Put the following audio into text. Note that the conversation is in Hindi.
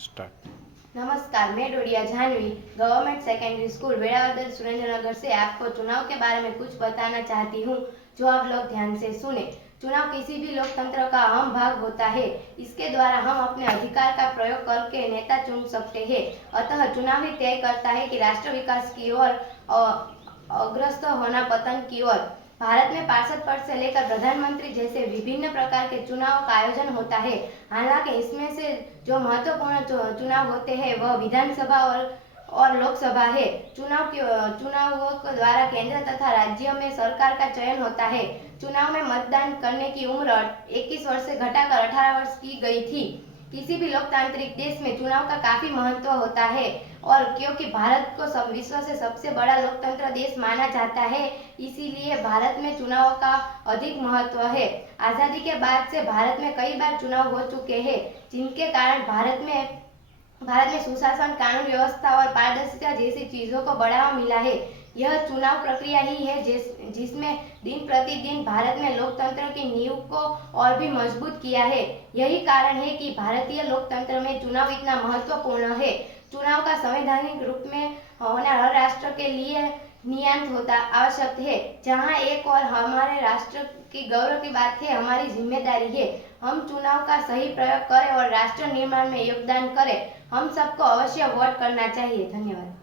स्टार्ट। नमस्कार, मैं Dodiya Janvi government secondary school Vedavadar Surendranagar से आपको चुनाव के बारे में कुछ बताना चाहती हूँ, जो आप लोग ध्यान से सुने। चुनाव किसी भी लोकतंत्र का अहम भाग होता है। इसके द्वारा हम अपने अधिकार का प्रयोग करके नेता चुन सकते हैं। अतः चुनाव ही तय करता है कि राष्ट्र विकास की ओर अग्रसर होना पतन की ओर। भारत में पार्षद पद से लेकर प्रधानमंत्री जैसे विभिन्न प्रकार के चुनाव का आयोजन होता है। हालांकि इसमें से जो महत्वपूर्ण चुनाव होते हैं वह विधानसभा और लोकसभा है। चुनावों के द्वारा केंद्र तथा राज्य में सरकार का चयन होता है। चुनाव में मतदान करने की उम्र 21 वर्ष से घटाकर 18 वर्ष की गई थी। किसी भी लोकतांत्रिक देश में चुनाव का काफी महत्व होता है, और क्योंकि भारत को विश्व से सबसे बड़ा लोकतंत्र देश माना जाता है, इसीलिए भारत में चुनाव का अधिक महत्व है। आजादी के बाद से भारत में कई बार चुनाव हो चुके हैं, जिनके कारण भारत में सुशासन, कानून व्यवस्था और पारदर्शिता जैसी चीजों को बढ़ावा मिला है। यह चुनाव प्रक्रिया ही है जिसमें दिन प्रतिदिन भारत में लोकतंत्र की नींव को और भी मजबूत किया है। यही कारण है कि भारतीय लोकतंत्र में चुनाव इतना महत्वपूर्ण है। चुनाव का संवैधानिक रूप में होना हर राष्ट्र के लिए नियंत्रित होता आवश्यक है। जहां एक और हमारे राष्ट्र की गौरव की बात है, हमारी जिम्मेदारी है हम चुनाव का सही प्रयोग करें और राष्ट्र निर्माण में योगदान करें। हम सबको अवश्य वोट करना चाहिए। धन्यवाद।